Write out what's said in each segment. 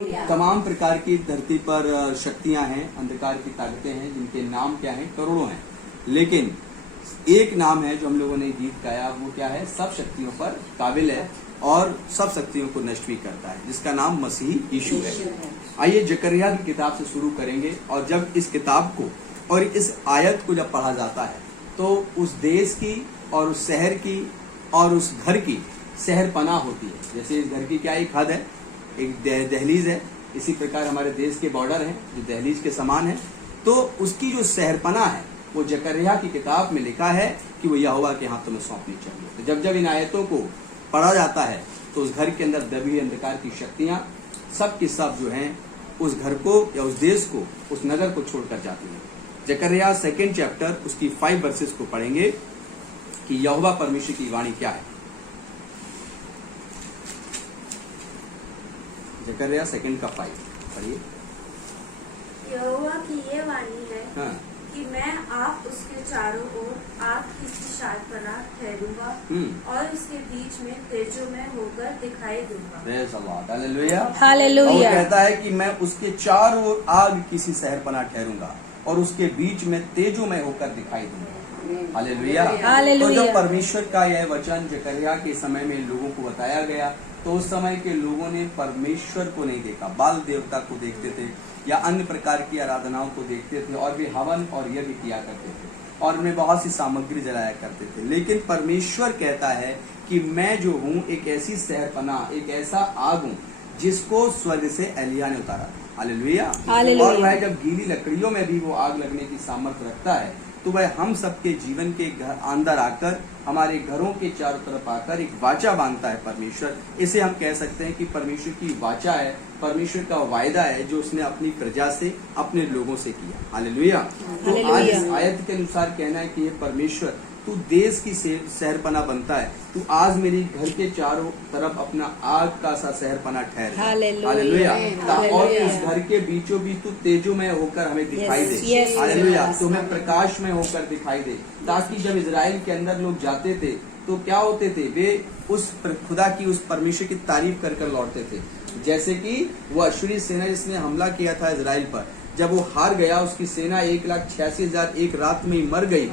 तमाम प्रकार की धरती पर शक्तियां हैं, अंधकार की ताकतें हैं, जिनके नाम क्या हैं, करोड़ों हैं। लेकिन एक नाम है जो हम लोगों ने गीत गाया, वो क्या है, सब शक्तियों पर काबिल है और सब शक्तियों को नष्ट भी करता है, जिसका नाम मसीह यीशु है। आइए जकरिया की किताब से शुरू करेंगे। और जब इस किताब को और इस आयत को जब पढ़ा जाता है तो उस देश की और उस शहर की और उस घर की शहर पनाह होती है। जैसे इस घर की क्या एक हद है, एक दहलीज है, इसी प्रकार हमारे देश के बॉर्डर हैं जो दहलीज के समान है। तो उसकी जो शहरपना है वो जकरिया की किताब में लिखा है कि वो यहोवा के हाथों में सौंपनी चाहिए। तो जब जब इन आयतों को पढ़ा जाता है तो उस घर के अंदर दबी अंधकार की शक्तियां सब की सब जो हैं उस घर को या उस देश को, उस नगर को छोड़कर जाती है। जकरिया 2 चैप्टर उसकी 5 वर्सेस को पढ़ेंगे कि यहोवा परमेश्वर की वाणी क्या है। जकरिया 2 का 5 पढ़िए। यहोवा की ये वाणी है हाँ। कि मैं आप उसके चारों ओर आग की शारपना ठहरूंगा और इसके बीच में तेजोमय होकर दिखाई दूंगा। Praise the Lord, hallelujah. Hallelujah. और कहता है कि मैं उसके चारों ओर आग की सी शहरपना ठहरूंगा और उसके बीच में तेजोमय होकर दिखाई दूंगा। हालेलुया। तो जब परमेश्वर का यह वचन जकरिया के समय में लोगों को बताया गया तो उस समय के लोगों ने परमेश्वर को नहीं देखा, बाल देवता को देखते थे या अन्य प्रकार की आराधनाओं को देखते थे और वे हवन और यज्ञ किया करते थे और उनमें बहुत सी सामग्री जलाया करते थे। लेकिन परमेश्वर कहता है कि मैं जो हूँ एक ऐसी शहरपना, एक ऐसा आग हूँ जिसको स्वर्ग से एलिया ने उतारा। हालेलुया। और वह जब गीली लकड़ियों में भी वो आग लगने की सामर्थ्य रखता है तो वह हम सबके जीवन के घर अंदर आकर, हमारे घरों के चारों तरफ आकर एक वाचा बांधता है परमेश्वर। इसे हम कह सकते हैं कि परमेश्वर की वाचा है, परमेश्वर का वायदा है जो उसने अपनी प्रजा से, अपने लोगों से किया। हालेलुया। तो आज इस आयत के अनुसार कहना है कि ये परमेश्वर तू देश की शहरपना बनता है, तू आज मेरी घर के चारों तरफ अपना आग का सा शहरपना ठहर। हालेलुया। और इस घर के बीचों बीच तू तेजोमय होकर हमें दिखाई दे। हालेलुया। तुम्हें प्रकाश में होकर दिखाई दे, ताकि जब इजराइल के अंदर लोग जाते थे तो क्या होते थे, वे उस खुदा की, उस परमेश्वर की तारीफ कर कर लौटते थे। जैसे कि वो अश्शूरी सेना जिसने हमला किया था इजराइल पर, जब वो हार गया, उसकी सेना 1,86,000 एक रात में ही मर गई,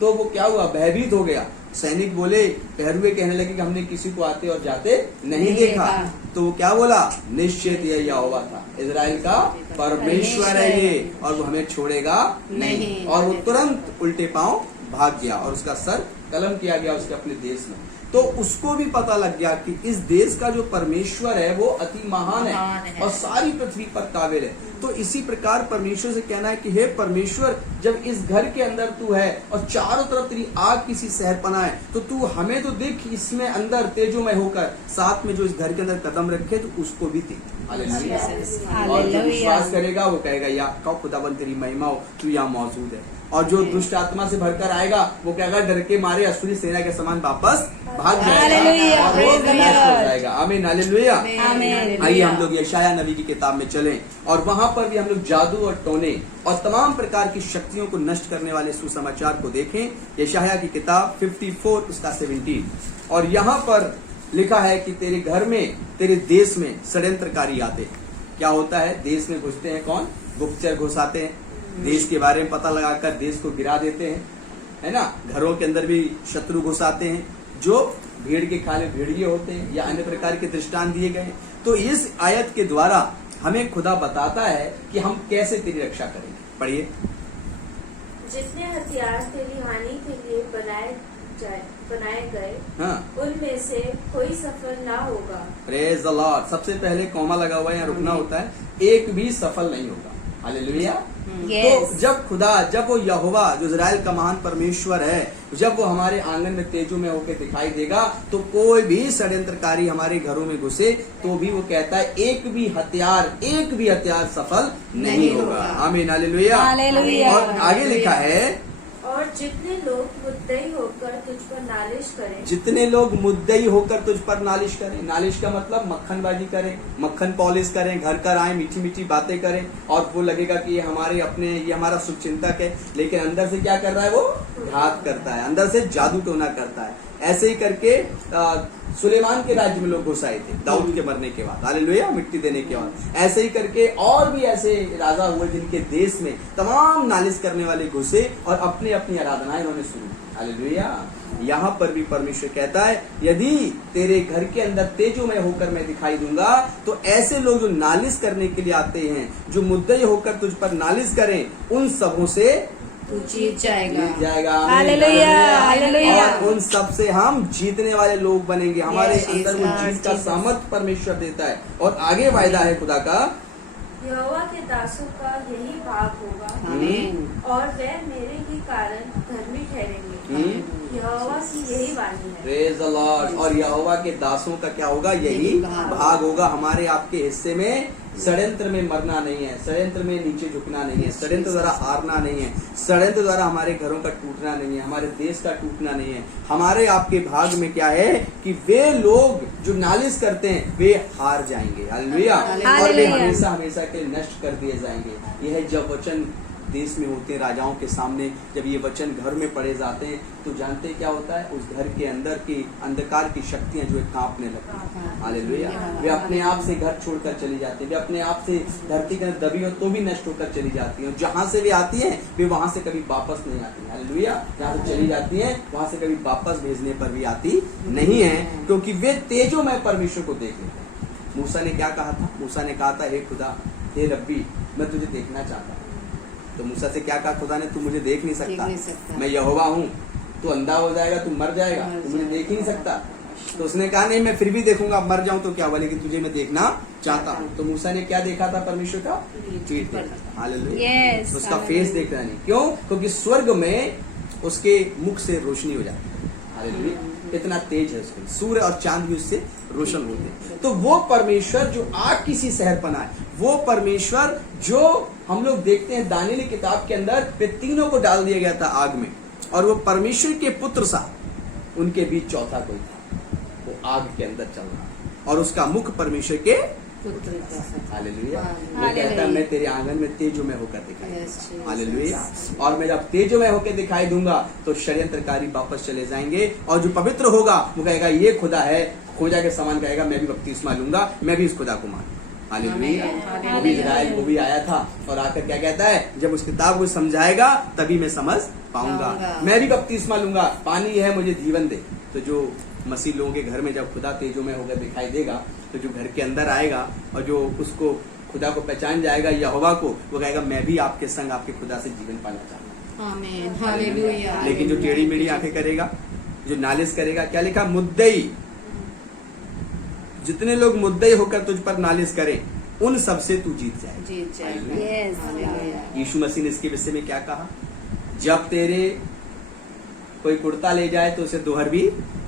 तो वो क्या हुआ, भयभीत हो गया। सैनिक बोले, पहरुए कहने लगे कि हमने किसी को आते और जाते नहीं देखा। तो वो क्या बोला, निश्चित ये यहोवा था, इजराइल का परमेश्वर है ये और वो हमें छोड़ेगा नहीं। और वो तुरंत उल्टे पांव भाग गया और उसका सर कलम किया गया उसके अपने देश में। तो उसको भी पता लग गया कि इस देश का जो परमेश्वर है वो अति महान है और सारी पृथ्वी पर काबिल है। तो इसी प्रकार परमेश्वर से कहना है कि हे परमेश्वर, जब इस घर के अंदर तू है और चारों तरफ तेरी आग की सी शहरपना है, तो तू हमें तो देख इसमें अंदर तेजोमय होकर, साथ में जो इस घर के अंदर कदम रखे तो उसको भी देख। और जो विश्वास करेगा वो कहेगा या खुदाबंद तेरी महिमा हो, तू यहाँ मौजूद है। और जो दुष्ट आत्मा से भरकर आएगा वो कहेगा डर के मारे अश्शूरी सेना के समान वापस भाग जाएगा और वो नष्ट हो जाएगा। आमीन, हालेलुया। आइए हम लोग यशाया नबी की किताब में चलें और वहां पर भी हम लोग जादू और टोने और तमाम प्रकार की शक्तियों को नष्ट करने वाले सुसमाचार को देखें। यशाया की किताब 54 उसका 17। और यहाँ पर लिखा है कि तेरे घर में, तेरे देश में षड्यंत्रकारी आते। क्या होता है, देश में घुसते हैं कौन, गुप्तचर घुस आते हैं, देश के बारे में पता लगाकर देश को गिरा देते हैं, है ना। घरों के अंदर भी शत्रु घुस आते हैं जो भीड़ के खाले भेड़िए होते हैं या अन्य प्रकार के दृष्टांत दिए गए। तो इस आयत के द्वारा हमें खुदा बताता है कि हम कैसे तेरी रक्षा करेंगे। पढ़िए। जितने हथियार तेरी हानि के लिए बनाए गए, हाँ, उनमें से कोई सफल ना होगा। Praise the Lord. सबसे पहले कॉमा लगा हुआ है, यहाँ रुकना होता है, एक भी सफल नहीं होगा। हालेलुया। तो जब वो यहोवा जो इजराइल का महान परमेश्वर है, जब वो हमारे आंगन में तेजों में होकर दिखाई देगा तो कोई भी षड्यंत्रकारी हमारे घरों में घुसे तो भी वो कहता है एक भी हथियार सफल नहीं होगा। आमीन, हालेलुया। और आगे लिखा है, और जितने लोग मुद्दई होकर तुझ पर नालिश करें, नालिश का मतलब मक्खनबाजी करें, मक्खन पॉलिश करें, घर कर आए, मीठी मीठी बातें करें और वो लगेगा कि ये हमारे अपने, ये हमारा शुभचिंतक है, लेकिन अंदर से क्या कर रहा है, वो घात करता है, अंदर से जादू टोना करता है। ऐसे ही करके सुलेमान के राज्य में लोग घुस आए थे दाऊद के मरने के बाद, हालेलुया, मिट्टी देने के बाद। ऐसे ही करके और भी ऐसे राजा हुए जिनके देश में तमाम नालिश करने वाले घुसे और अपनी अपनी आराधनाएं उन्होंने शुरू की, हालेलुया। यहाँ पर भी परमेश्वर कहता है यदि तेरे घर के अंदर तेजोमय होकर मैं दिखाई दूंगा तो ऐसे लोग जो नालिश करने के लिए आते हैं, जो मुद्दई होकर तुझ पर नालिश करें, उन सबों से तू जीत जाएगा। Hallelujah, hallelujah. और उन सब से हम जीतने वाले लोग बनेंगे। हमारे Yes, अंदर वो Jesus, जीत का Jesus। सामर्थ परमेश्वर देता है। और आगे वायदा है खुदा का, यहोवा के दासों का यही भाग होगा आमीन। और वे मेरे ही कारण धर्मी ठहरेंगे। यहोवा की यही वाणी है। Praise the Lord. और यहोवा के दासों का क्या होगा? यही भाग होगा। हमारे आपके हिस्से में षड्यंत्र में मरना नहीं है, षड्यंत्र में नीचे झुकना नहीं है, षड्यंत्र द्वारा हारना नहीं है, षड्यंत्र द्वारा हमारे घरों का टूटना नहीं है, हमारे देश का टूटना नहीं है। हमारे आपके भाग में क्या है कि वे लोग जो नालिश करते हैं वे हार जाएंगे, हालेलुया। और वे हालेलुया। हमेशा हमेशा के लिए नष्ट कर दिए जाएंगे। यह जब वचन देश में होते हैं राजाओं के सामने, जब ये वचन घर में पढ़े जाते हैं तो जानते हैं क्या होता है? उस घर के अंदर की अंधकार की शक्तियां जो है कांपने लगती हैं, हालेलुया। वे अपने आप से घर छोड़कर चली जाती है, वे अपने आप से धरती के अंदर दबी हो तो भी नष्ट होकर चली जाती है। जहां से वे आती हैं वे वहां से कभी वापस नहीं आती, हालेलुया। जहां से चली जाती हैं वहां से कभी वापस भेजने पर भी आती नहीं है, क्योंकि वे तेजोमय परमेश्वर को देख लेते हैं। मूसा ने क्या कहा था? मूसा ने कहा था, हे खुदा, हे रब्बी, मैं तुझे देखना चाहता हूँ। तो मूसा से क्या कहा खुदा ने? तू मुझे देख नहीं सकता, मैं यहोवा हूँ, तू अंधा हो जाएगा, तू मर जाएगा, तू मुझे देख ही नहीं सकता। तो उसने कहा नहीं, मैं फिर भी देखूंगा, मर जाऊं तो क्या हुआ, लेकिन तुझे मैं देखना चाहता हूँ। तो मूसा ने क्या देखा था? परमेश्वर का पीठ देखा था, हालेलुया। Yes, उसका हालेलुया। फेस देखना नहीं। क्यों? क्योंकि स्वर्ग में उसके मुख से रोशनी हो जाती है, हालेलुया। इतना तेज है उसके, सूर्य और चांद भी उससे रोशन होते हैं। तो वो परमेश्वर जो आग किसी शहर पर आए, वो परमेश्वर जो हम लोग देखते हैं दानियेल की किताब के अंदर, वे तीनों को डाल दिया गया था आग में, और वो परमेश्वर के पुत्र सा उनके बीच चौथा कोई था, वो आग के अंदर चल रहा, और उसका मुख परमेश्वर के हालेलुया। वो कहता है मैं तेरे आंगन में तेजोमय होकर दिखाई दूंगा, हालेलुया। और मैं जब तेजोमय होकर दिखाई दूंगा तो षड्यंत्रकारी वापस चले जाएंगे, और जो पवित्र होगा वो कहेगा ये खुदा है, खोजा के समान कहेगा मैं भी बपतिस्मा लूंगा, मैं भी इस खुदा को मानूं, हालेलुया। वो भी इजराइल वो भी आया था और आकर क्या कहता है? जब उस किताब को समझाएगा तभी मैं समझ पाऊंगा, मैं भी बपतिस्मा लूंगा, पानी है मुझे जीवन दे। तो जो मसीह लोगों के घर में जब खुदा तेजोमय होकर दिखाई देगा, तो जो घर के अंदर आएगा और जो उसको खुदा को पहचान जाएगा, यहोवा को, वो कहेगा मैं भी आपके संग आपके खुदा से जीवन पाना चाहता हूँ, आमीन, हालेलुया। लेकिन जो टेढ़ी मेढ़ी आंखें करेगा, जो नालिश करेगा, क्या लिखा? मुद्दई, जितने लोग मुद्दई होकर तुझ पर नालिश करें उन सब से तू जीत जाएगा। Yes, hallelujah. यीशु मसीह ने इसके विषय में क्या कहा? जब तेरे कोई कुर्ता ले जाए तो उसे दोहर भी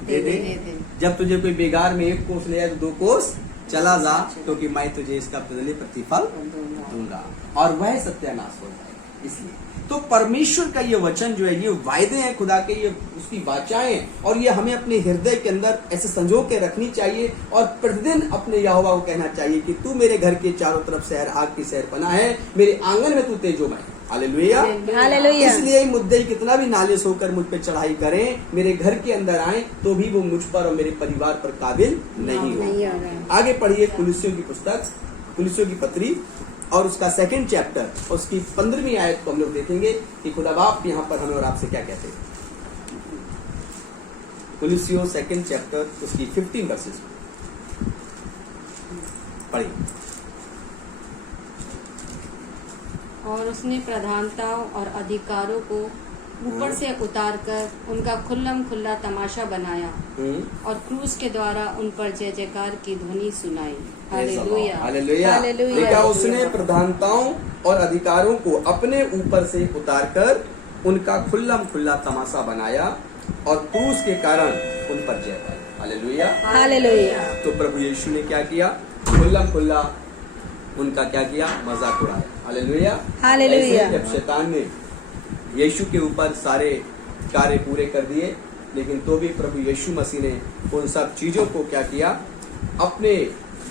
दे दे, जब तुझे कोई बेगार में एक कोस ले जाए तो 2 कोस चला जा, क्योंकि मैं तुझे इसका बदले प्रतिफल दूंगा, और वह सत्यानाश हो जाएगा। इसलिए तो परमेश्वर का ये वचन जो है, ये वायदे हैं खुदा के, ये उसकी वाचाएं, और ये हमें अपने हृदय के अंदर ऐसे संजो के रखनी चाहिए, और प्रतिदिन अपने यहोवा को कहना चाहिए कि तू मेरे घर के चारों तरफ शहर आग की शहर बना है, मेरे आंगन में तू तेजोमय, हालेलुया। हालेलुया। इसलिए मुद्दई कितना भी नालिश होकर मुझ पे चढ़ाई करें, मेरे घर के अंदर आए तो भी वो मुझ पर और मेरे परिवार पर काबिल नहीं हो। आगे पढ़िए कुलुस्सियों की पुस्तक, कुलुस्सियों की पत्री, और उसका 2nd चैप्टर, उसकी 15वीं आयत को हम लोग देखेंगे कि खुदा बाप यहाँ पर हमें और आपसे क्या कहते हैं। कुलुस्सियों 2nd चैप्टर, उसकी 15 वर्सेस पढ़िए। और उसने प्रधानताओं और अधिकारों को ऊपर से उतार कर उनका खुल्लम खुल्ला तमाशा बनाया, और क्रूस के द्वारा उन पर जय जयकार की ध्वनि सुनाई, हालेलुया। हालेलुया। हालेलुया। देखा, उसने प्रधानताओं और अधिकारों को अपने ऊपर से उतारकर उनका खुल्लम खुल्ला तमाशा बनाया, और क्रूस के कारण उन पर जय पाई, हालेलुया। हालेलुया। तो प्रभु यीशु ने क्या किया? खुल्लम खुल्ला उनका क्या किया? मजाक उड़ाया, हालेलुया। हालेलुया। ऐसे ही जब शैतान ने यीशु के ऊपर सारे कार्य पूरे कर दिए, लेकिन तो भी प्रभु यीशु मसीह ने उन सब चीजों को क्या किया? अपने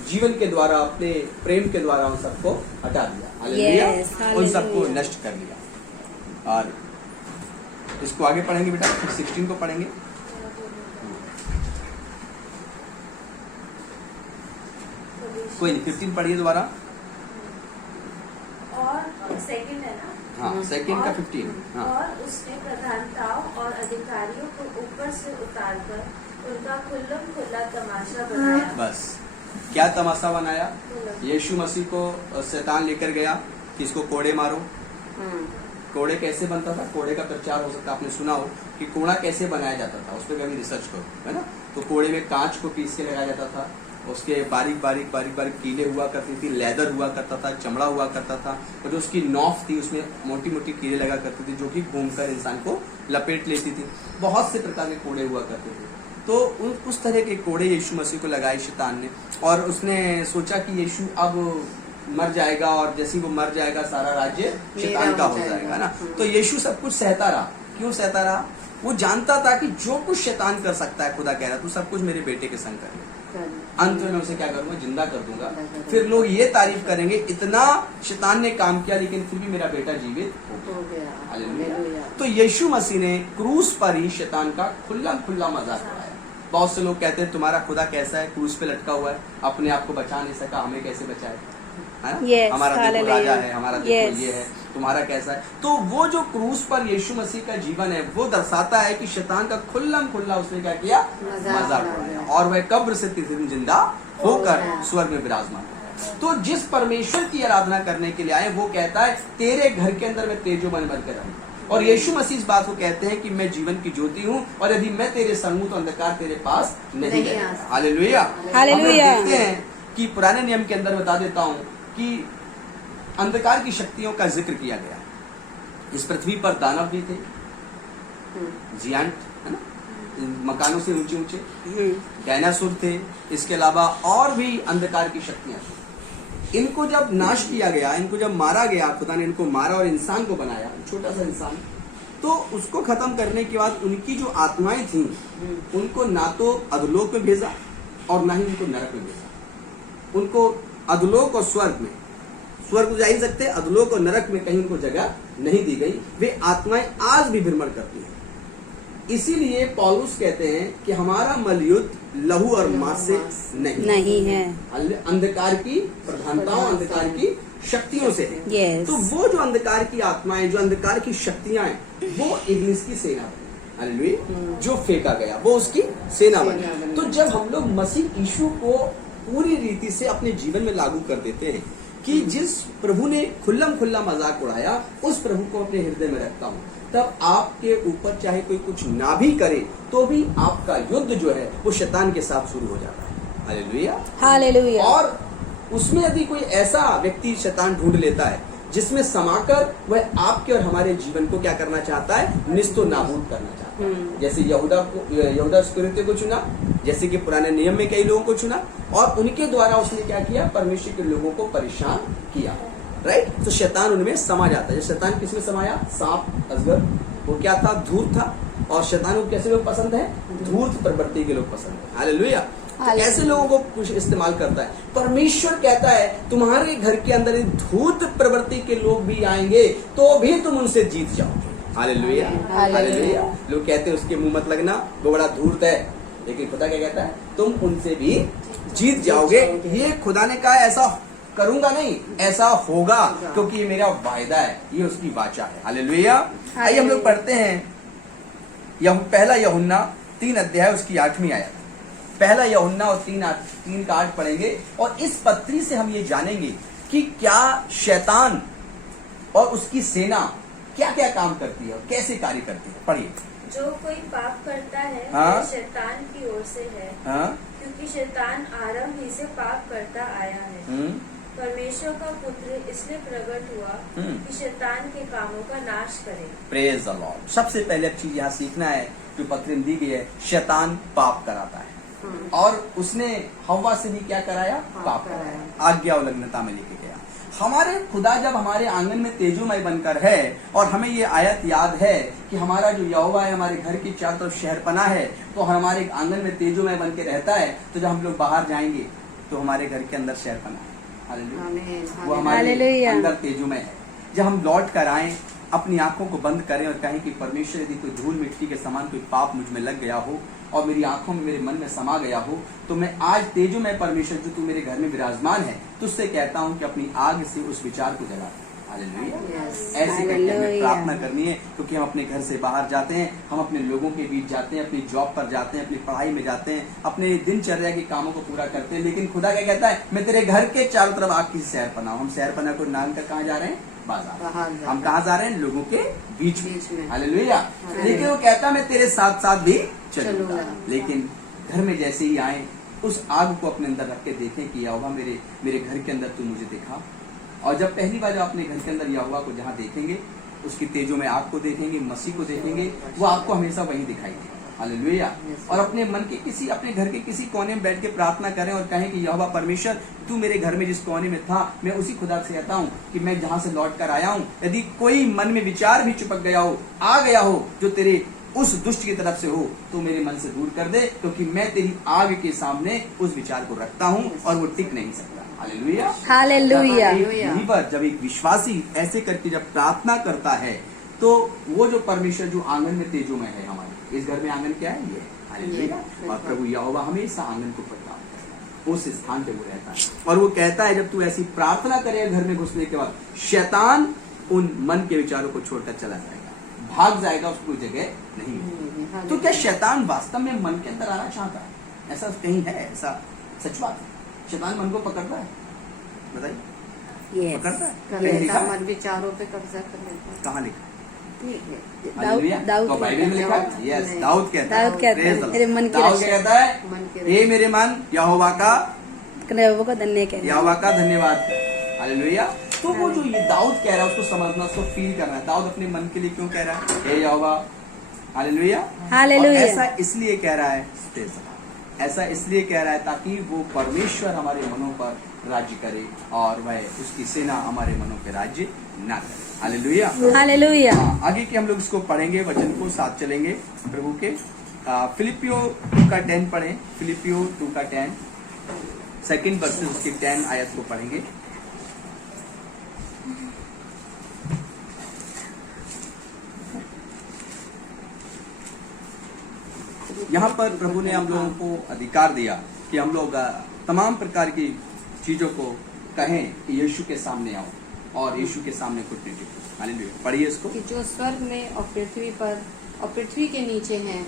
जीवन के द्वारा, अपने प्रेम के द्वारा उन सबको हटा दिया, हालेलुया। Yes, उन सबको हालेलुया। नष्ट कर दिया। और इसको आगे पढ़ेंगे बेटा, 16 को पढ़ेंगे। कोई नहीं, 15 पढ़िए दोबारा। और सेकंड है ना? हाँ, सेकंड का 15। हाँ, और उसने प्रधानताओं और अधिकारियों को ऊपर से उतारकर उनका खुल्लम खुल्ला तमाशा बनाया। बस क्या तमाशा बनाया? यीशु मसीह को शैतान लेकर गया कि इसको कोड़े मारो। कोड़े कैसे बनता था? कोड़े का प्रचार हो सकता है आपने सुना हो कि कोड़ा कैसे बनाया जाता था, उस पर कभी रिसर्च करो, है ना। तो कोड़े में कांच को पीस के लगाया जाता था, उसके बारीक बारीक बारीक बारीक कीले हुआ करती थी, लेदर हुआ करता था, चमड़ा हुआ करता था, और जो उसकी नौफ थी उसमें मोटी मोटी कीले लगा करती थी जो कि घूमकर इंसान को लपेट लेती थी। बहुत से प्रकार के कोड़े हुआ करते थे। तो उस तरह के कोड़े यीशु मसीह को लगाए शैतान ने, और उसने सोचा कि यीशु अब मर जाएगा और जैसे ही वो मर जाएगा सारा राज्य शैतान का हो जाएगा ना। तो यीशु सब कुछ सहता रहा। क्यों सहता रहा? वो जानता था कि जो कुछ शैतान कर सकता है, खुदा कह रहा तू सब कुछ मेरे बेटे के संग कर ले, अंत में मैं उसे क्या करूंगा? जिंदा कर दूंगा। फिर लोग ये तारीफ करेंगे इतना शैतान ने काम किया लेकिन फिर भी मेरा बेटा जीवित हो गया। हालेलुया। तो यीशु मसीह ने क्रूस पर ही शैतान का खुला खुला मजाक उड़ाया। बहुत से लोग कहते हैं तुम्हारा खुदा कैसा है? क्रूस पे लटका हुआ है, अपने आप को बचा नहीं सका, हमें कैसे बचाए? है ना? Yes, हमारा देखो hallelujah. राजा है, हमारा देखो Yes. ये है, तुम्हारा कैसा है? तो वो जो क्रूस पर यीशु मसीह का जीवन है वो दर्शाता है कि शैतान का खुल्लम खुल्ला उसने क्या किया? मजाक उड़ाया, और वह कब्र से तीसरे दिन जिंदा होकर स्वर्ग में विराजमान है। तो जिस परमेश्वर की आराधना करने के लिए आए वो कहता है तेरे घर के अंदर मैं तेजोमय बनकर रहूंगा। और यीशु मसीह इस बात को कहते हैं कि मैं जीवन की ज्योति हूँ, और यदि मैं तेरे संग हूँ तो अंधकार तेरे पास नहीं है। हालेलुया। हालेलुया। हम देखते हैं कि पुराने नियम के अंदर बता देता हूँ कि अंधकार की शक्तियों का जिक्र किया गया। इस पृथ्वी पर दानव भी थे, जियांट, है ना, मकानों से ऊंचे ऊंचे, डायनासोर थे, इसके अलावा और भी अंधकार की शक्तियां थी। इनको जब नाश किया गया, इनको जब मारा गया, खुदा ने इनको मारा और इंसान को बनाया, छोटा सा इंसान, तो उसको खत्म करने के बाद उनकी जो आत्माएं थी उनको ना तो अधोलोक में भेजा और ना ही उनको नरक में भेजा। उनको अधोलोक और स्वर्ग में, स्वर्ग को जा ही सकते, अधोलोक और नरक में कहीं उनको जगह नहीं दी गई। वे आत्माएं आज भी भ्रमण करती हैं। इसीलिए पौलुस कहते हैं कि हमारा मलयुद्ध लहू और मांस से नहीं है, अंधकार की प्रधानताओं, अंधकार की शक्तियों से है। Yes. तो वो जो अंधकार की आत्माएं, जो अंधकार की शक्तियां हैं, वो इब्लिस की सेना बनी। हालेलुया। जो फेंका गया वो उसकी सेना बनी। तो जब हम लोग मसीह यीशु को पूरी रीति से अपने जीवन में लागू कर देते हैं कि जिस प्रभु ने खुल्लम खुल्ला मजाक उड़ाया उस प्रभु को अपने हृदय में रखता हूँ, तब आपके ऊपर चाहे कोई कुछ ना भी करे तो भी आपका युद्ध जो है वो शैतान के साथ शुरू हो जाता है। हालेलुया। हालेलुया। और उसमें यदि कोई ऐसा व्यक्ति शैतान ढूंढ लेता है जिसमें समाकर वह आपके और हमारे जीवन को क्या करना चाहता है? निस्तो नाबूद करना चाहता है। जैसे यहूदा इस्करियोती को चुना, जैसे कि पुराने नियम में कई लोगों को चुना, और उनके द्वारा उसने क्या किया? परमेश्वर के लोगों को परेशान किया। राइट। तो शैतान उनमें समा जाता है। शैतान किसमें समाया? सांप, अजगर, वो क्या था? धूर्त था। और शैतान को कैसे लोग पसंद है? धूर्त प्रवृत्ति के लोग पसंद है। हालेलुया। तो ऐसे लोगों को कुछ इस्तेमाल करता है। परमेश्वर कहता है तुम्हारे घर के अंदर धूर्त प्रवृत्ति के लोग भी आएंगे तो भी तुम उनसे जीत जाओगे। हालेलुया। हालेलुया। लोग कहते हैं उसके मुंह मत लगना, वो बड़ा धूर्त है, लेकिन खुदा क्या कहता है? तुम उनसे भी जीत जाओगे। ये खुदा ने कहा ऐसा करूंगा नहीं, ऐसा होगा, क्योंकि ये मेरा वायदा है, ये उसकी वाचा है। हालेलुया। आइए हम लोग पढ़ते हैं पहला यूहन्ना 3 अध्याय उसकी 8वीं आयत। पहला यूहन्ना और 3 का 8 पढ़ेंगे, और इस पत्री से हम ये जानेंगे कि क्या शैतान और उसकी सेना क्या क्या काम करती है और कैसे कार्य करती है। पढ़िए। जो कोई पाप करता है हाँ? वह शैतान की ओर से है, हाँ? क्योंकि शैतान आरंभ ही से पाप करता आया है। परमेश्वर का पुत्र इसलिए प्रकट हुआ कि शैतान के कामों का नाश करे। Praise the Lord. सबसे पहले चीज यहाँ सीखना है जो पत्री में दी गई है, शैतान पाप कराता है, और उसने हव्वा से भी क्या कराया? पाप कराया, आज्ञा उल्लंघनता में लेके गया। हमारे खुदा जब हमारे आंगन में तेजोमय बनकर है, और हमें ये आयत याद है कि हमारा जो यहोवा है हमारे घर की चारों तरफ शहरपना है, तो हमारे आंगन में तेजोमय बन के रहता है। तो जब हम लोग बाहर जाएंगे तो हमारे घर के अंदर शहरपना है। हालेलुया। वो हमारे अंदर तेजोमय है। जब हम लौट कर आए, अपनी आंखों को बंद करें और कहें कि परमेश्वर यदि कोई धूल मिट्टी के समान कोई पाप मुझ में लग गया हो और मेरी आंखों में, मेरे मन में समा गया हो, तो मैं आज तेजोमय परमेश्वर जो तू मेरे घर में विराजमान है, तुझसे कहता हूं कि अपनी आग से उस विचार को जगा। हालेलुया। ऐसे करके हमें प्रार्थना करनी है, क्योंकि हम अपने घर से बाहर जाते हैं, हम अपने लोगों के बीच जाते हैं, अपनी जॉब पर जाते हैं, अपनी पढ़ाई में जाते हैं, अपने दिनचर्या के कामों को पूरा करते हैं, लेकिन खुदा क्या कहता है, मैं तेरे घर के चारों तरफ आग की सैर पना हूं। हम सैर पना को नाम कर कहाँ जा रहे हैं? बाजार। हम कहाँ जा रहे हैं? लोगों के बीच में। हालेलुया। लेकिन वो कहता मैं तेरे साथ साथ भी चलूंगा। लेकिन घर में जैसे ही आए, उस आग को अपने अंदर रख के देखें कि यहोवा मेरे घर के अंदर तू मुझे दिखा। और जब पहली बार जब अपने घर के अंदर यहोवा को जहाँ देखेंगे, उसकी तेजों में आग को देखेंगे, मसीह को देखेंगे, वो आपको हमेशा वहीं दिखाई देगा। हालेलुया। और अपने मन के अपने घर के किसी कोने में बैठ के प्रार्थना करें और कहें कि यहोवा परमेश्वर, तू मेरे घर में जिस कोने में था, मैं उसी खुदा से कहता हूँ कि मैं जहाँ से लौट कर आया हूँ, यदि कोई मन में विचार भी चिपक गया हो, आ गया हो, जो तेरे उस दुष्ट की तरफ से हो, तो मेरे मन से दूर कर दे, क्योंकि मैं तेरी आग के सामने उस विचार को रखता हूँ और वो टिक नहीं सकता। हालेलुया। हालेलुया। बिलीवर, जब एक विश्वासी ऐसे करके जब प्रार्थना करता है, तो वो जो परमेश्वर जो आंगन में तेजोमय है, हमारे इस घर में आंगन क्या है? ये हालेलुया। और प्रभु यहोवा हमेशा आंगन को प्रदान करता है, उस स्थान पे वो रहता है। और वो कहता है, जब तू ऐसी प्रार्थना करे घर में घुसने के बाद, शैतान उन मन के विचारों को छोड़कर चला जाएगा, भाग जाएगा, उसको कोई जगह नहीं है। तो क्या शैतान वास्तव में मन के अंदर आना चाहता है? ऐसा कहीं है? ऐसा सच बात है? शैतान मन को पकड़ता है? बताइए। पकड़ता है? कहीं लिखा है? मन विचारों पे कब्जा कर लेता है। कहाँ लिखा? दाऊद तो बाइबल में लिखा है? यस, दाऊद कहता है। मेरे मन की दाऊद क्या कहता है? हे मेरे मन, यहोवा का धन्यवाद कर। हालेलुया। तो वो जो ये दाऊद कह रहा है, उसको समझना, उसको फील करना है। दाऊद अपने मन के लिए क्यों कह रहा है? हे यहोवा। हालेलुया। हालेलुया। ऐसा इसलिए कह रहा है, ऐसा इसलिए कह रहा है ताकि वो परमेश्वर हमारे मनों पर राज्य करे और वह उसकी सेना हमारे मनों पे राज्य ना करे। हालेलुया। हालेलुया। आगे के हम लोग इसको पढ़ेंगे, वचन को साथ चलेंगे प्रभु के। फिलिपियो 2 का 10 पढ़ें। फिलिपियो 2 का 10 सेकंड वर्सेस उसकी 10 आयत को पढ़ेंगे। यहाँ पर प्रभु ने हम लोगों को अधिकार दिया कि हम लोग तमाम प्रकार की चीजों को कहें कि यीशु के सामने आओ और यीशु के सामने घुटने टेको। हालेलुया। पढ़िए इसको। कि जो स्वर्ग में और पृथ्वी पर और पृथ्वी के नीचे हैं,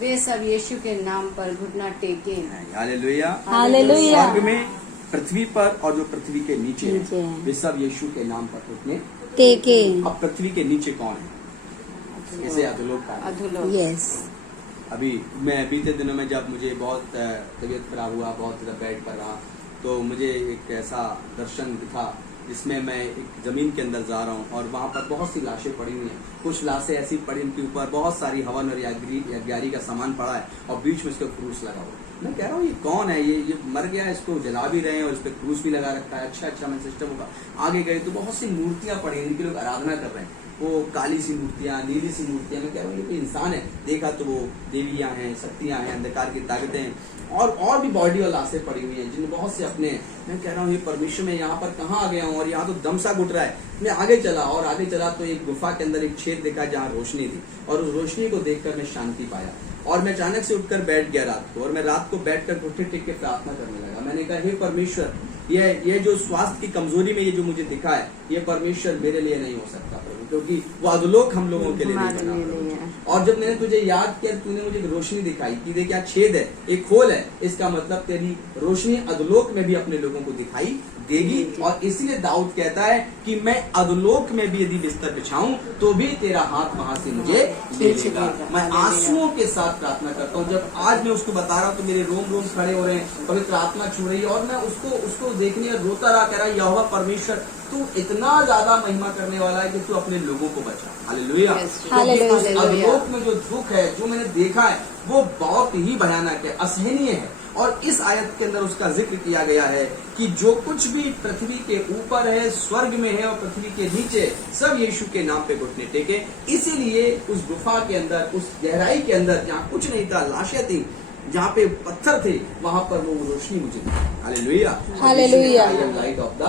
वे सब यीशु के नाम पर घुटना टेके। हालेलुया। हालेलुया। स्वर्ग में, पृथ्वी पर और जो पृथ्वी के नीचे हैं, वे सब यीशु के नाम पर घुटने टेके। अब पृथ्वी के नीचे कौन है? इसे अधोलोक का। अधोलोक। यस। अभी मैं बीते दिनों में जब मुझे बहुत तबीयत खराब हुआ, बहुत ज़्यादा बेड पर रहा, तो मुझे एक ऐसा दर्शन दिखा जिसमें मैं एक जमीन के अंदर जा रहा हूँ और वहाँ पर बहुत सी लाशें पड़ी हुई हैं। कुछ लाशें ऐसी पड़ी, उनके ऊपर बहुत सारी हवन और याग्यारी का सामान पड़ा है और बीच में इसका क्रूस लगा हुआ है। मैं कह रहा हूँ ये कौन है? ये मर गया है, इसको जला भी रहे हैं और इस पर क्रूस भी लगा रखा है। अच्छा मैं सिस्टम होगा। आगे गए तो बहुत सी मूर्तियां पड़ी, इनकी लोग आराधना कर रहे हैं। वो काली सी मूर्तियां, नीली सी मूर्तियां। मैं कह रहा हूँ ये कोई इंसान है? देखा तो वो देवियां हैं, शक्तियां हैं, अंधकार की ताकतें हैं और भी बॉडी और लाशें पड़ी हुई हैं जिनमें बहुत से अपने। मैं कह रहा हूँ ये परमेश्वर में यहाँ पर कहाँ आ गया हूँ और यहाँ तो दम सा घुट रहा है। मैं आगे चला तो एक गुफा के अंदर एक छेद देखा जहाँ रोशनी थी और उस रोशनी को देखकर मैं शांति पाया और मैं अचानक से उठकर बैठ गया रात को और मैं रात को बैठकर घुटने टेक के प्रार्थना करने लगा। मैंने कहा हे परमेश्वर, ये जो स्वास्थ्य की कमजोरी में ये जो मुझे दिखा है, ये परमेश्वर मेरे लिए नहीं हो सकता प्रभु, क्योंकि वो अधोलोक हम लोगों के लिए नहीं बना। और जब मैंने तुझे याद किया, तूने मुझे रोशनी दिखाई कि देख क्या छेद है, एक खोल है, इसका मतलब तेरी रोशनी अधोलोक में भी अपने लोगों को दिखाई देगी। और इसलिए दाऊद कहता है कि मैं अधोलोक में भी यदि बिस्तर बिछाऊं तो भी तेरा हाथ वहां से मुझे ले लेगा। मैं आंसुओं के साथ प्रार्थना करता हूँ। जब आज मैं उसको बता रहा हूँ तो मेरे रोम खड़े हो रहे हैं, पवित्र आत्मा छू रही है और मैं उसको देखने और रोता रहा, कह रहा यहोवा परमेश्वर, तू इतना ज्यादा महिमा करने वाला है कि तू अपने लोगों को बचा। हालेलुया। उस अधोलोक में जो दुख है, जो मैंने देखा है, वो बहुत ही भयानक है, असहनीय है। और इस आयत के अंदर उसका जिक्र किया गया है कि जो कुछ भी पृथ्वी के ऊपर है, स्वर्ग में है और पृथ्वी के नीचे, सब यीशु के नाम पे घुटने टेके। इसीलिए उस गुफा के अंदर, उस गहराई के अंदर जहाँ कुछ नहीं था, लाशें थी, जहाँ पे पत्थर थे, वहां पर वो रोशनी मुझे दी। Hallelujah. Hallelujah. Light of the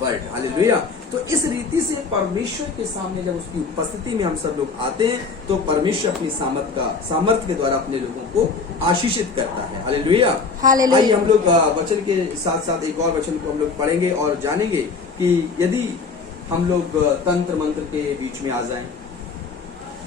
word. Hallelujah. तो इस रीति से परमेश्वर के सामने जब उसकी उपस्थिति में हम सब लोग आते हैं तो परमेश्वर अपनी सामर्थ्य के द्वारा अपने लोगों को आशीषित करता है। हालेलुया। हालेलुया। आइए हम लोग वचन के साथ साथ एक और वचन को हम लोग पढ़ेंगे और जानेंगे कि यदि हम लोग तंत्र मंत्र के बीच में आ जाएं,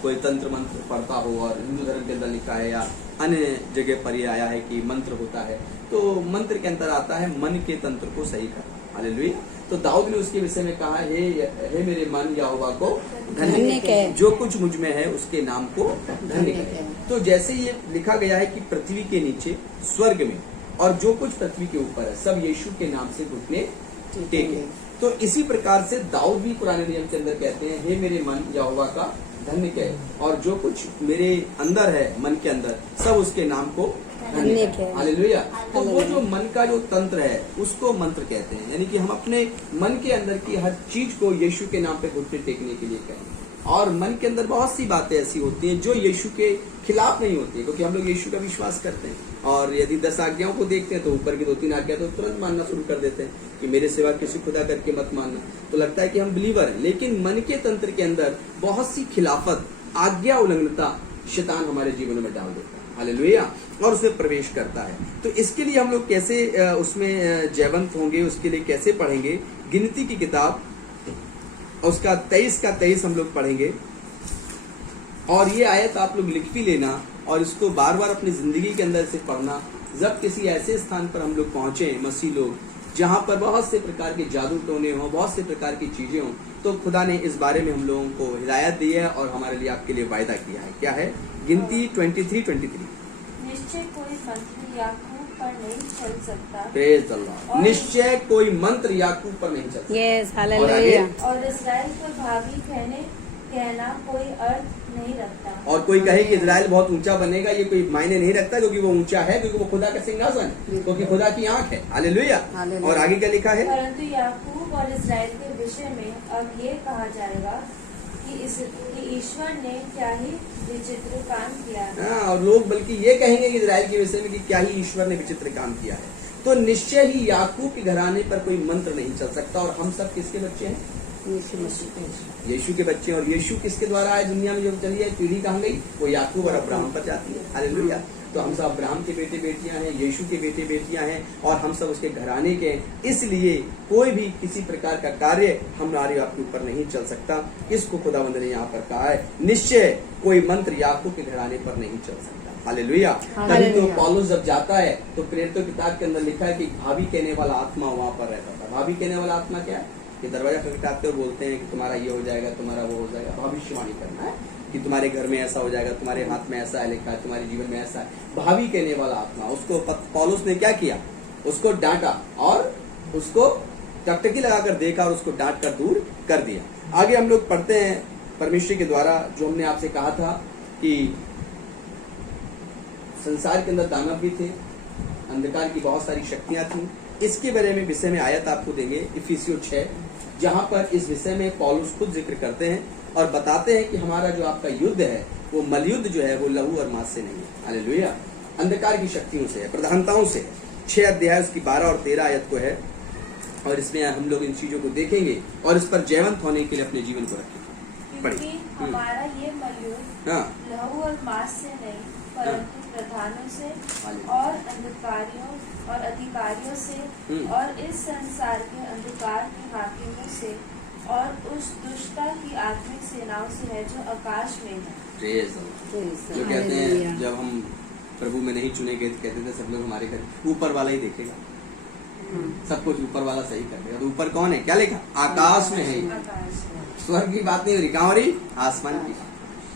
कोई तंत्र मंत्र पढ़ता हो और हिंदू धर्म के अंदर लिखा है या अन्य जगह पर यह आया है कि मंत्र होता है, तो मंत्र के अंदर आता है मन के तंत्र को सही करना। हालेलुया। तो दाऊद ने उसके विषय में कहा, हे मेरे मन यहोवा को धन्य कह, जो कुछ मुझ में है उसके नाम को धन्य कह। तो जैसे ये लिखा गया है कि पृथ्वी के नीचे स्वर्ग में और जो कुछ पृथ्वी के ऊपर है सब यीशु के नाम से घुटने टेके। तो इसी प्रकार से दाऊद भी पुराने नियम के अंदर कहते हैं, हे मेरे मन यहोवा का धन्य कह, और जो कुछ मेरे अंदर है मन के अंदर सब उसके नाम को धन्य कह। हालेलुया। तो वो जो मन का जो तंत्र है उसको मंत्र कहते हैं, यानी कि हम अपने मन के अंदर की हर चीज को यीशु के नाम पे घुटने टेकने के लिए कहें। और मन के अंदर बहुत सी बातें ऐसी होती हैं जो यीशु के खिलाफ नहीं होती, क्योंकि हम लोग यीशु का विश्वास करते हैं और यदि 10 आज्ञाओं को देखते हैं तो ऊपर की 2-3 आज्ञा तो तुरंत मानना शुरू कर देते हैं कि मेरे सिवा किसी खुदा करके मत मानना। तो लगता है कि हम बिलीवर हैं, लेकिन मन के तंत्र के अंदर बहुत सी खिलाफत, आज्ञा उल्लंघनता शैतान हमारे जीवन में डाल देता है। हालेलुया। और उसमें प्रवेश करता है। तो इसके लिए हम लोग कैसे उसमें जयवंत होंगे, उसके लिए कैसे पढ़ेंगे? गिनती की किताब उसका 23 का 23 हम लोग पढ़ेंगे और ये आयत आप लोग लिख भी लेना और इसको बार बार अपनी जिंदगी के अंदर से पढ़ना। जब किसी ऐसे स्थान पर हम लोग पहुंचे मसीह लोग जहां पर बहुत से प्रकार के जादू टोने हों, बहुत से प्रकार की चीजें हों, तो खुदा ने इस बारे में हम लोगों को हिदायत दी है और हमारे लिए आपके लिए वायदा किया है। क्या है? गिनती 23:23। निश्चय कोई मंत्री याकूब पर नहीं चल सकता। प्रेज अल्लाह। निश्चय कोई मंत्र याकूब पर नहीं चल सकता। Yes, hallelujah. और इस्राएल पर भावी कहना कोई अर्थ नहीं रखता। और कोई कहे कि इजराइल बहुत ऊंचा बनेगा, ये कोई मायने नहीं रखता, क्योंकि वो ऊंचा है, क्योंकि वो खुदा का सिंहासन है, क्योंकि खुदा की आंख है। हालेलुया। और आगे क्या लिखा है? परंतु याकूब और इस्राएल के विषय में अब ये कहा जाएगा कि ईश्वर ने क्या ही विचित्र काम किया है। और लोग बल्कि ये कहेंगे कि इजराइल के विषय में कि क्या ही ईश्वर ने विचित्र काम किया है। तो निश्चय ही याकूब के घराने पर कोई मंत्र नहीं चल सकता। और हम सब किसके बच्चे हैं? यीशु के बच्चे। और यीशु किसके द्वारा आए दुनिया में? जो चली है पीढ़ी कहाँ गई? वो याकूब और अब्राहम पर जाती है। हालेलुया। तो हम सब अब्राहम के बेटे बेटियां हैं, यीशु के बेटे बेटियां हैं और हम सब उसके घराने के हैं। इसलिए कोई भी किसी प्रकार का कार्य हमारे आपके ऊपर नहीं चल सकता। इसको खुदावंद ने यहाँ पर कहा है, निश्चय कोई मंत्र याकूब के घराने पर नहीं चल सकता। हालेलुया। तभी तो पौलुस जब जाता है तो प्रेरितों की किताब के अंदर लिखा है कि भावी कहने वाला आत्मा वहां पर रहता था। भावी कहने वाला आत्मा क्या है? कि दरवाजा खटखटाते हुए बोलते हैं कि तुम्हारा ये हो जाएगा, तुम्हारा वो हो जाएगा। भविष्यवाणी करना है कि तुम्हारे घर में ऐसा हो जाएगा, तुम्हारे हाथ में ऐसा है लिखा है, तुम्हारे जीवन में ऐसा है। भावी कहने वाला आत्मा, उसको पौलुस ने क्या किया? उसको डांटा और उसको टकटकी लगाकर देखा और उसको डांट कर दूर कर दिया। आगे हम लोग पढ़ते हैं परमेश्वर के द्वारा जो हमने आपसे कहा था कि संसार के अंदर दानव भी थे, अंधकार की बहुत सारी शक्तियां थी। इसके बारे में विषय में आयत आपको देंगे इफिसियों 6, जहां पर इस विषय में पौलुस खुद जिक्र करते हैं और बताते हैं कि हमारा जो आपका युद्ध है वो मलयुद्ध जो है वो लहू और मांस से नहीं है। हालेलुया। अंधकार की शक्तियों से है, प्रधानताओं से। 6 अध्याय उसकी 12 और 13 आयत को है और इसमें हम लोग इन चीजों को देखेंगे और इस पर जयवंत होने के लिए अपने जीवन को रखेंगे। क्योंकि हमारा ये मलयुद्ध लहू और मांस से नहीं परंतु प्रधानों से और अंधकारियों और अधिकारियों से और इस संसार के अंधकार के हाकिमों से और उस दुष्टता की आत्मिक सेनाओं से है जो आकाश में है। जो कहते हैं जब हम प्रभु में नहीं चुने गए कहते थे सब लोग हमारे घर ऊपर वाला ही देखेगा, सब कुछ ऊपर वाला सही कर देगा। तो ऊपर कौन है? क्या लिखा? आकाश में है। स्वर्ग की बात नहीं हो रही, कहाँ हो रही? आसमान की।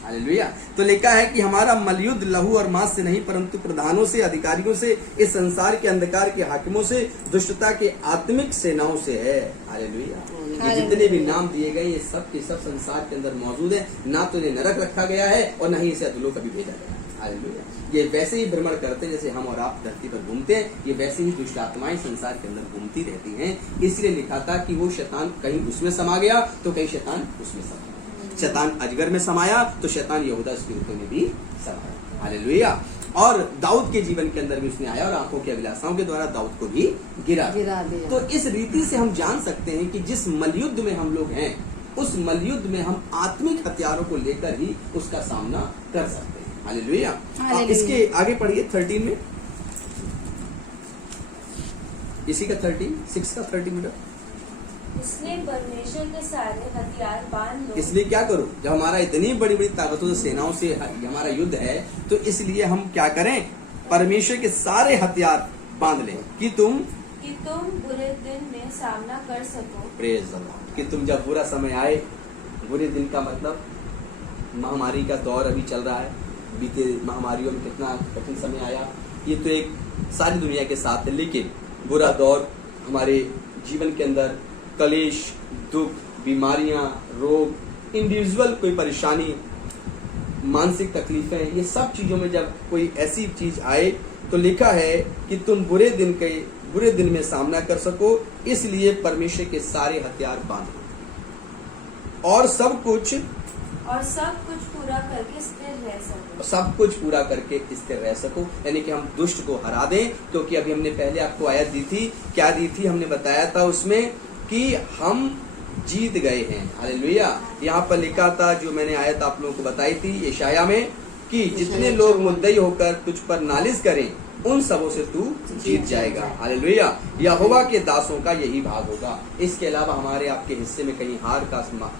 हालेलुया। तो लिखा है कि हमारा मलयुद्ध लहू और मांस से नहीं परंतु प्रधानों से, अधिकारियों से, इस संसार के अंधकार के हाकिमों से, दुष्टता के आत्मिक सेनाओं से है। हालेलुया। ये जितने भी नाम दिए गए ये सब के सब संसार के अंदर मौजूद है। ना तो इन्हें नरक रखा गया है और न ही इसे अधोलोक कभी भेजा गया। हालेलुया। ये वैसे ही भ्रमण करते हैं जैसे हम और आप धरती पर घूमते हैं, ये वैसे ही दुष्ट आत्माएं संसार के अंदर घूमती रहती हैं। इसलिए लिखा था कि वो शैतान कहीं उसमें समा गया तो कहीं शैतान उसमें समा गया। शैतान अजगर में समाया तो शैतान यहूदा इस्करियोती में भी समाया। हालेलुया। और दाऊद के जीवन के अंदर भी उसने आया और आंखों की अभिलाषाओं के द्वारा दाऊद को भी गिरा गिरा दिया। तो इस रीति से हम जान सकते हैं कि जिस मलयुद्ध में हम लोग हैं, उस मलयुद्ध में हम आत्मिक हथियारों को लेकर ही उसका सामना कर सकते हैं। हालेलुया। हालेलुया। इसके आगे पढ़िए 13 में, इसी का 6 का 30 मीटर। इसलिए परमेश्वर के सारे हथियार बांध लो। इसलिए क्या करो, जब हमारा इतनी बड़ी बड़ी ताकतों से सेनाओं से हमारा युद्ध है, तो इसलिए हम क्या करें, परमेश्वर के सारे हथियार बांध लें कि तुम बुरे दिन में सामना कर सको। Praise the Lord. कि तुम जब बुरा समय आए, बुरे दिन का मतलब महामारी का दौर अभी चल रहा है, बीते महामारियों में कितना कठिन समय आया, ये तो एक सारी दुनिया के साथ है, लेकिन बुरा दौर हमारे जीवन के अंदर कलेश, दुख, बीमारियां, रोग, इंडिविजुअल कोई परेशानी, मानसिक तकलीफें, ये सब चीजों में जब कोई ऐसी चीज आए तो लिखा है कि तुम बुरे दिन में सामना कर सको, इसलिए परमेश्वर के सारे हथियार बांधो और सब कुछ पूरा करके स्थिर रह सको। सब कुछ पूरा करके स्थिर रह सको, यानी कि हम दुष्ट को हरा दें। क्योंकि अभी हमने पहले आपको आयत दी थी, क्या दी थी, हमने बताया था उसमें कि हम जीत गए हैं। हालेलुया। यहाँ पर लिखा था, जो मैंने आयत आप लोगों को बताई थी यशाया में, कि जितने लोग मुद्दई होकर तुझ पर नालिश करें, उन सबों से तू जीत जाएगा। हालेलुया। यहोवा के दासों का यही भाग होगा। इसके अलावा हमारे आपके हिस्से में कहीं हार का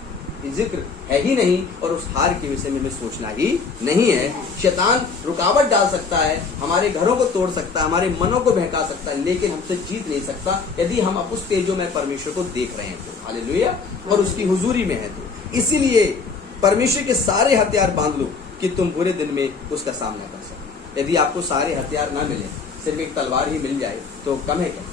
जिक्र है ही नहीं, और उस हार के विषय में हमें सोचना ही नहीं है। शैतान रुकावट डाल सकता है, हमारे घरों को तोड़ सकता है, हमारे मनों को बहका सकता है, लेकिन हमसे जीत नहीं सकता यदि हम उस तेजों में परमेश्वर को देख रहे हैं तो। हालेलुया। और उसकी हुजूरी में है तो। इसीलिए परमेश्वर के सारे हथियार बांध लो कि तुम बुरे दिन में उसका सामना कर सको। यदि आपको सारे हथियार ना मिले, सिर्फ एक तलवार ही मिल जाए तो कम है क्या?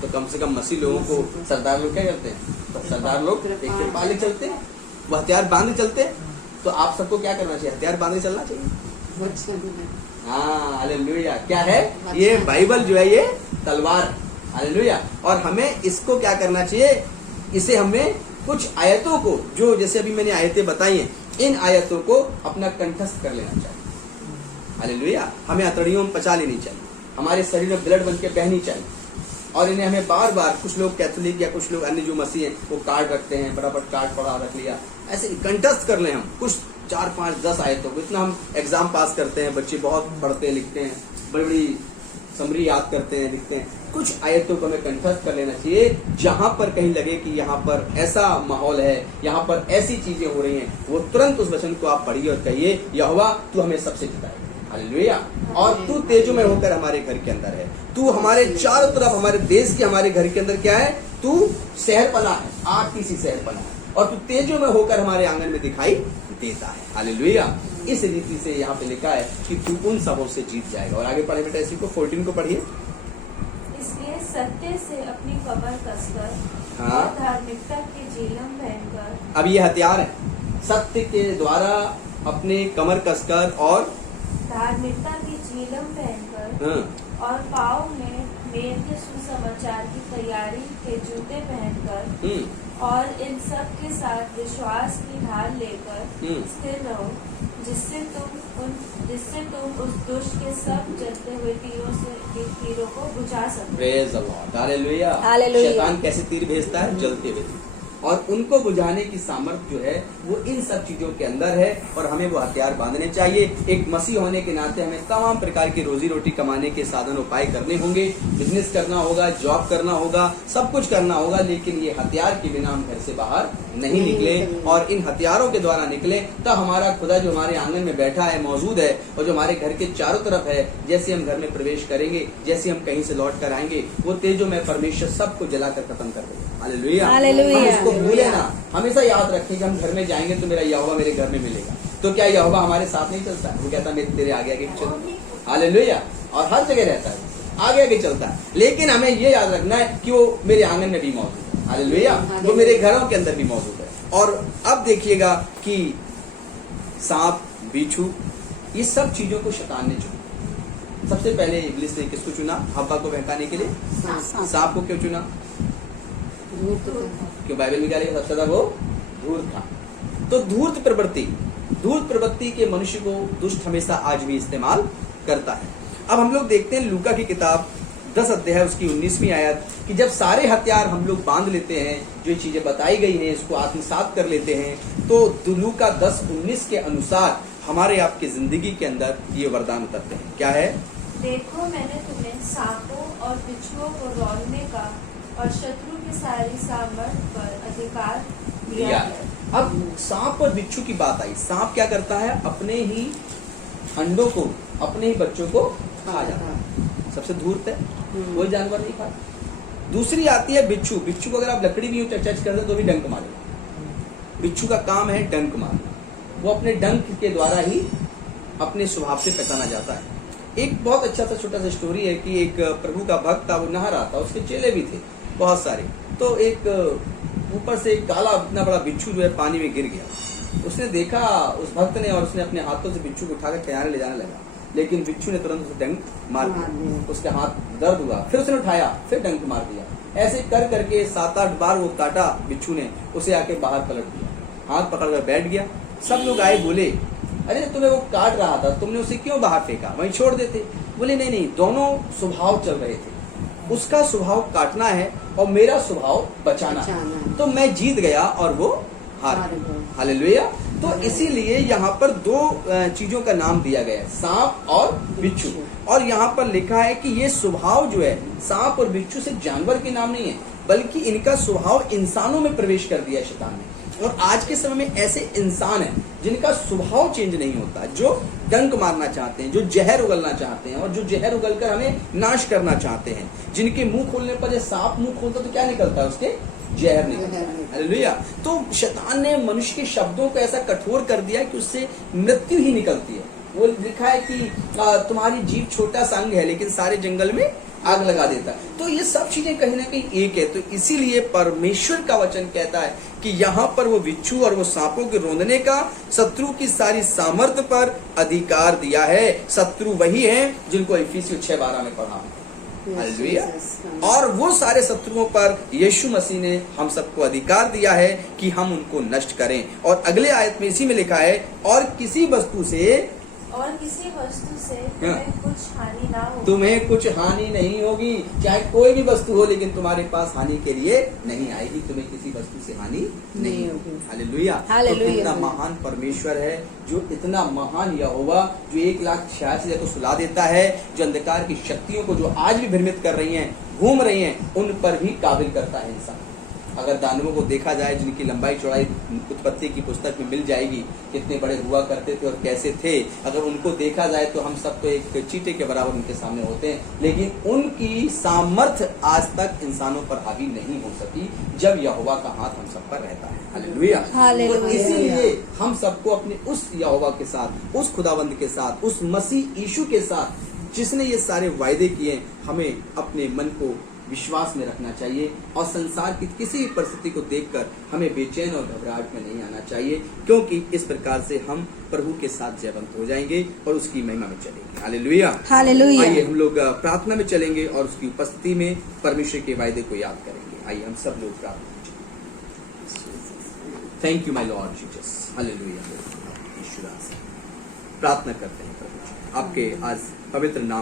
तो कम से कम मसीह लोगों को सरदार लोग क्या करते हैं, तो सरदार लोग एक कृपाले चलते हैं, वो हथियार बांधे चलते हैं। तो आप सबको क्या करना चाहिए, हथियार बांधे चलना चाहिए। हाँ, हालेलुया। क्या है ये बाइबल जो है, ये तलवार। हालेलुया। और हमें इसको क्या करना चाहिए, इसे हमें कुछ आयतों को, जो जैसे अभी मैंने आयतें बताई हैं, इन आयतों को अपना कंठस्थ कर लेना चाहिए। हालेलुया। हमें अतड़ियों में पचा लेनी चाहिए, हमारे शरीर में ब्लड बन के बहनी चाहिए, और इन्हें हमें बार बार, कुछ लोग कैथोलिक या कुछ लोग अन्य जो मसीह हैं वो कार्ड रखते हैं, फटाफट कार्ड पढ़ा रख लिया, ऐसे कंठस्थ कर लें हम कुछ 4, 5, 10 आयतों को। इतना हम एग्जाम पास करते हैं, बच्चे बहुत पढ़ते हैं, लिखते हैं, बड़ी बड़ी समरी याद करते हैं, लिखते हैं। कुछ आयतों को हमें कंठस्थ कर लेना चाहिए, जहां पर कहीं लगे कि यहाँ पर ऐसा माहौल है, यहाँ पर ऐसी चीजें हो रही हैं, वो तुरंत उस वचन को आप पढ़िए और कहिए, यहोवा तू हमें सबसे जिताएगा। हालेलुया। और तू तेजों में होकर हमारे घर के अंदर है, तू हमारे चारों तरफ, हमारे देश के, हमारे घर के अंदर क्या है, तू शहरपना है, आग की सी शहरपना है, और तू तेजों में होकर हमारे आंगन में दिखाई देता है। हालेलुया। इस रीति से यहाँ पे लिखा है कि तू उन सबों से जीत जाएगा। और आगे पढ़े बेटा, इसी को 14 को पढ़िए। इसलिए सत्य से अपनी कमर कसकर, हाँ। और धार्मिकता के जीलम पहनकर। अब ये हथियार है, सत्य के द्वारा अपने कमर कसकर और धार्मिकता की झीलम पहनकर, हाँ। और पाँव में मेल के सुसमाचार की तैयारी के जूते पहनकर, और इन सब के साथ विश्वास की ढाल लेकर स्थिर रहो, जिससे तुम उस दुष्ट के सब जलते हुए तीरों को बुझा सको। Praise the Lord. Hallelujah. Hallelujah. शैतान कैसे तीर भेजता है, जलते हुए, और उनको बुझाने की सामर्थ्य जो है वो इन सब चीजों के अंदर है, और हमें वो हथियार बांधने चाहिए। एक मसीह होने के नाते हमें तमाम प्रकार की रोजी रोटी कमाने के साधन उपाय करने होंगे, बिजनेस करना होगा, जॉब करना होगा, सब कुछ करना होगा, लेकिन ये हथियार के बिना हम घर से बाहर नहीं निकले, और इन हथियारों के द्वारा निकले, तब हमारा खुदा जो हमारे आंगन में बैठा है, मौजूद है, और जो हमारे घर के चारों तरफ है, जैसे हम घर में प्रवेश करेंगे, जैसे हम कहीं से लौट कर आएंगे, वो तेजों में परमेश्वर सबको जलाकर खत्म कर देगा। हालेलुया। हालेलुया। हम इसको भूले ना, हमेशा याद रखें कि हम घर में जाएंगे तो मेरा यहोवा मेरे घर में मिलेगा। तो क्या यहोवा हमारे साथ नहीं चलता है? वो कहता है तेरे आगे आगे चल। हालेलुया। और हर जगह रहता है, आगे आगे चलता है, लेकिन हमें ये याद रखना है कि वो मेरे आंगन में भी मौजूद है। हालेलुया। वो मेरे घरों के अंदर भी मौजूद है। और अब देखिएगा कि सांप, बिच्छू, ये सब चीजों को शैतान ने चुना। सबसे पहले इब्लिस ने किसको चुना हव्वा को बहकाने के लिए? सांप को क्यों चुना? क्यों? बाइबल में क्या लिखा? सबसे ज्यादा वो धूर्त था। तो धूर्त प्रवृत्ति धूर्त प्रवृत्ति के मनुष्य को दुष्ट हमेशा आज भी इस्तेमाल करता है। अब हम लोग देखते हैं लूका की किताब 10 अध्याय उसकी 19वीं आयत कि जब सारे हथियार हम लोग बांध लेते हैं, जो चीजें बताई गई हैं इसको आत्मसात कर लेते हैं, तो लूका 10:19 के अनुसार हमारे आपकी जिंदगी के अंदर ये वरदान उतरते हैं। क्या है? देखो मैंने तुम्हें सांपों और बिच्छुओं को रौंदने का और शत्रु की सारी सामर्थ पर अधिकार दिया है। अब सांप और बिच्छू की बात आई। सांप क्या करता है? अपने ही अंडों को, अपने ही बच्चों को खा जाता है, सबसे धूर्त है, कोई जानवर नहीं खाता। दूसरी आती है बिच्छू। बिच्छू को अगर आप लकड़ी भी टच कर दे तो भी डंक मारेगा। बिच्छू का काम है डंक मारना, वो अपने डंक के द्वारा ही अपने स्वभाव से पहचाना जाता है। एक बहुत अच्छा सा छोटा सा स्टोरी है कि एक प्रभु का भक्त था, वो नहा रहा था, उसके चेले भी थे बहुत सारे। तो एक ऊपर से एक काला इतना बड़ा बिच्छू जो है पानी में गिर गया। उसने देखा उस भक्त ने, और उसने अपने हाथों से बिच्छू को उठाकर किनारे ले जाने लगा, लेकिन बिच्छू ने तुरंत उसे डंक मार दिया। उसके हाथ दर्द हुआ, फिर उसने उठाया, फिर डंक मार दिया। ऐसे कर करके 7-8 बार वो काटा बिच्छू ने, उसे आके बाहर पलट दिया, हाथ पकड़ कर बैठ गया। सब लोग आए, बोले अरे तुम्हें वो काट रहा था, तुमने उसे क्यों बाहर फेंका, वहीं छोड़ देते। बोले नहीं नहीं, दोनों स्वभाव चल रहे थे, उसका स्वभाव काटना है और मेरा स्वभाव बचाना है, तो मैं जीत गया और वो हार गया। हालेलुया। तो इसीलिए यहाँ पर 2 चीजों का नाम दिया गया है, सांप और बिच्छू। और यहाँ पर लिखा है कि ये स्वभाव जो है सांप और बिच्छू सिर्फ जानवर के नाम नहीं है, बल्कि इनका स्वभाव इंसानों में प्रवेश कर दिया शैतान ने। और आज के समय में ऐसे इंसान हैं जिनका स्वभाव चेंज नहीं होता, जो डंक मारना चाहते हैं, जो जहर उगलना चाहते हैं, और जो जहर उगलकर हमें नाश करना चाहते हैं, जिनके मुंह खोलने पर जब सांप मुंह खोलता तो क्या निकलता है? उसके जहर निकलता है। हालेलुया। तो शैतान ने मनुष्य के शब्दों को ऐसा कठोर कर दिया कि उससे मृत्यु ही निकलती है। वो लिखा है कि तुम्हारी जीभ छोटा सा अंग है, लेकिन सारे जंगल में आग लगा देता है। तो ये सब चीजें कहीं ना कहीं एक है। तो इसीलिए परमेश्वर का वचन कहता है कि यहाँ पर वो बिच्छू और वो सांपों के रौंदने का, शत्रु की सारी सामर्थ्य पर अधिकार दिया है। शत्रु वही है जिनको इफिसियों 6:12 में पढ़ा। हालेलुया। और वो सारे शत्रुओं पर यीशु मसीह ने हम सबको अधिकार दिया है कि हम उनको नष्ट करें। और अगले आयत में इसी में लिखा है, और किसी वस्तु से तुम्हें कुछ हानि ना हो। तुम्हें कुछ हानि नहीं होगी, चाहे कोई भी वस्तु हो, लेकिन तुम्हारे पास हानि के लिए नहीं आएगी। तुम्हें किसी वस्तु से हानि नहीं होगी। हालेलुया। तो इतना महान परमेश्वर है, जो इतना महान यहोवा, जो 1,86,000 को सुला देता है, जो अंधकार की शक्तियों को जो आज भी भ्रमित कर रही हैं, घूम रही हैं, उन पर भी काबिल करता है इंसान। अगर दानवों को देखा जाए, जिनकी लंबाई चौड़ाई उत्पत्ति की पुस्तक में मिल जाएगी, कितने बड़े हुआ करते थे और कैसे थे, अगर उनको देखा जाए तो हम सब तो एक चींटे के बराबर उनके सामने होते हैं। लेकिन उनकी सामर्थ्य आज तक इंसानों पर हावी नहीं हो सकी, जब यहोवा का हाथ हम सब पर रहता है। हालेलुया। तो इसीलिए हम सबको अपने उस यहोवा के साथ, उस खुदावंद के साथ, उस मसीह यीशु के साथ, जिसने ये सारे वायदे किए, हमें अपने मन को विश्वास में रखना चाहिए। और संसार की किसी भी परिस्थिति को देखकर हमें बेचैन और घबराहट में नहीं आना चाहिए, क्योंकि इस प्रकार से हम प्रभु के साथ जयवंत हो जाएंगे और उसकी महिमा में चलेंगे। हालेलुया। हालेलुया। आइए हम लोग प्रार्थना में चलेंगे और उसकी उपस्थिति में परमेश्वर के वायदे को याद करेंगे। आइए हम सब लोग प्रार्थना में चलेंगे। Thank you my Lord Jesus. Hallelujah. प्रार्थना करते हैं प्रभु, आपके आज पवित्र नाम